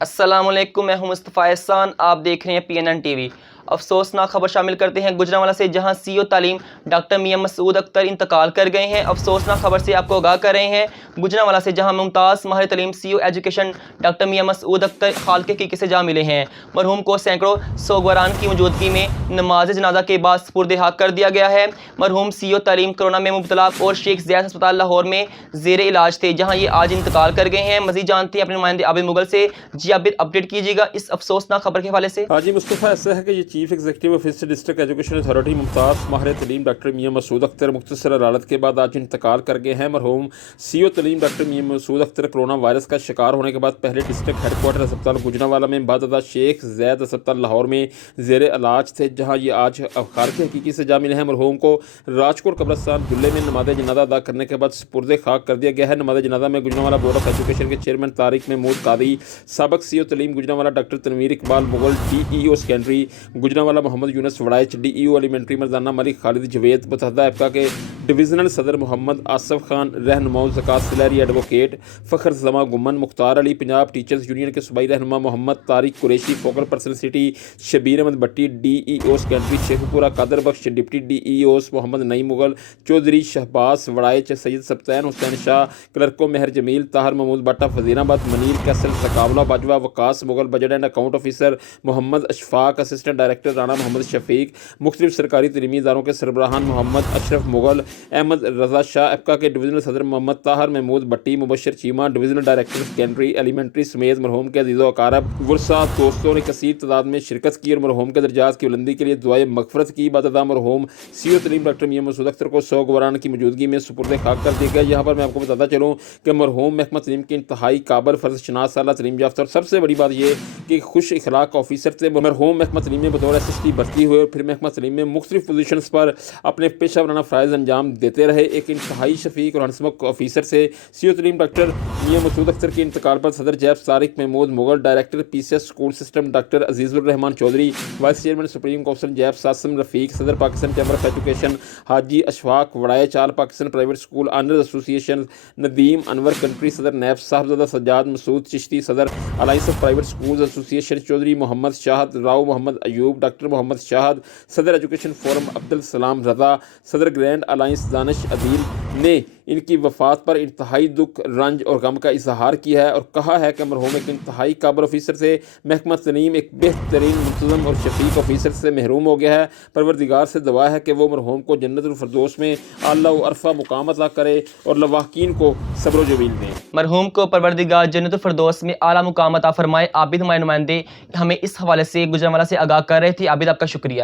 السلام علیکم، میں ہوں مصطفیٰ احسان، آپ دیکھ رہے ہیں PNN ٹی وی۔ افسوسناک خبر شامل کرتے ہیں گجرانوالہ سے، جہاں سی او تعلیم ڈاکٹر میاں مسعود اختر انتقال کر گئے ہیں۔ افسوسناک خبر سے آپ کو آگاہ کر رہے ہیں گجرانوالہ سے، جہاں ممتاز ماہر تعلیم سی او ایجوکیشن ڈاکٹر میاں مسعود اختر خالق حقیقی سے جا ملے ہیں۔ مرحوم کو سینکڑوں سوگواران کی موجودگی میں نماز جنازہ کے بعد سپرد حق کر دیا گیا ہے۔ مرحوم سی او تعلیم کورونا میں مبتلا اور شیخ زاید ہسپتال لاہور میں زیر علاج تھے، جہاں یہ آج انتقال کر گئے ہیں۔ مزید جانتے ہیں اپنے نمائندے عابد مغل سے۔ جی عابد، اپڈیٹ کیجیے گا اس افسوسناک خبر کے حوالے سے۔ جی مصطفیٰ، ایسا ہے کہ یہ chief executive officer district education authority ممتاز ماہر تعلیم ڈاکٹر میاں مسعود اختر مختصر عدالت کے بعد آج انتقال کر گئے ہیں۔ مرحوم سی او تعلیم ڈاکٹر میاں مسعود اختر کورونا وائرس کا شکار ہونے کے بعد پہلے ڈسٹرکٹ ہیڈ کوارٹر اسپتال گجرانوالہ میں، بعد ازاں شیخ زاید اسپتال لاہور میں زیر علاج تھے، جہاں یہ آج خالق حقیقی سے جا ملے ہیں۔ مرحوم کو راجکوٹ قبرستان دلے میں نماز جنازہ ادا کرنے کے بعد سپرد خاک کر دیا گیا ہے۔ نماز جنازہ میں گجرانوالہ بورڈ آف ایجوکیشن کے چیئرمین طارق محمود قاضی، سابق سی او تعلیم Gujranwala doctor Tanveer Iqbal Mughal DEO secondary Gujranwala Muhammad Younis Warraich, DEO elementary مرزانہ ملک خالد جوید، متحدہ ایپکا کے ڈویژنل صدر محمد آصف خان، رہنماؤں زکوٰۃ سلیری advocate Fakhar Zaman Gumman, Mukhtar Ali, Punjab teachers union کے صوبائی رہنما Muhammad Tariq Qureshi, focal person city Shabbir Ahmed Butti, DEO secondary Sheikhupura Qadir Bakhsh, deputy DEOs Muhammad Naeem Mughal, Chaudhry Shahbaz Warraich, Syed Sibtain Hussain Shah, کلرکو مہر جمیل، طاہر محمود بٹہ وزیر آباد، منیر کیسل ثقاولہ Bajwa, Waqas Mughal budget and account officer Muhammad Ishfaq, assistant director Rana Muhammad Shafiq, مختلف سرکاری تعلیمی اداروں کے سربراہان محمد اشرف مغل، احمد رضا شاہ، ایپکا کے ڈویژنل صدر Muhammad Tahir Mahmood Butti, Mubashir Cheema, divisional director secondary elementary سمیت مرحوم کے عزیز و اقارب، ورثاء، دوستوں نے کثیر تعداد میں شرکت کی اور مرحوم کے درجات کی بلندی کے لیے دعائے مغفرت کی۔ بعد ازاں مرحوم سی او تعلیم ڈاکٹر میاں مسعود اختر کو سوگواران کی موجودگی میں سپرد خاک کر دیا گیا۔ یہاں پر میں آپ کو بتاتا چلوں کہ مرحوم محکمہ تعلیم کے انتہائی قابل، فرض شناس، اعلیٰ تعلیم یافتہ اور سب سے بڑی بات یہ کہ خوش اخلاق آفیسر تھے۔ مرحوم محکمہ تعلیم میں بطور SST بھرتی ہوئے اور پھر محکمہ تعلیم میں مختلف پوزیشنز پر اپنے پیشہ ورانہ فرائض انجام دیتے رہے۔ ایک انتہائی شفیق اور ہنسمکھ آفیسر سے سی او تعلیم ڈاکٹر میاں مسعود اختر کے انتقال پر صدر جیب Tariq Mahmood Mughal, director PCS school system doctor Aziz ur-Rehman Chaudhry, vice chairman supreme council جیب ساسم رفیق، صدر Pakistan chamber of education Haji Ishfaq Warraich, all Pakistan private school owners association Nadeem Anwar کنٹری، صدر نیب صاحبزادہ سجاد مسعود چشتی، صدر alliance of private schools association Chaudhry Muhammad Shahid Rao Muhammad Ayub, doctor Muhammad Shahid, صدر ایجوکیشن فورم عبدالسلام رضا، صدر گرینڈ الائنس دانش عدیل نے ان کی وفات پر انتہائی دکھ، رنج اور غم کا اظہار کیا ہے اور کہا ہے کہ مرحوم ایک انتہائی قابل آفیسر سے، محکمہ تعلیم ایک بہترین منتظم اور شفیق آفیسر سے محروم ہو گیا ہے۔ پروردگار سے دعا ہے کہ وہ مرحوم کو جنت الفردوس میں اعلیٰ و عرفہ مقام عطا کرے اور لواحقین کو صبر و جمیل دے۔ مرحوم کو پروردگار جنت الفردوس میں اعلیٰ مقام عطا فرمائے۔ عابد ہمارے نمائندے ہمیں اس حوالے سے گجرانوالہ سے آگاہ کر رہے تھے۔ عابد، آپ کا شکریہ۔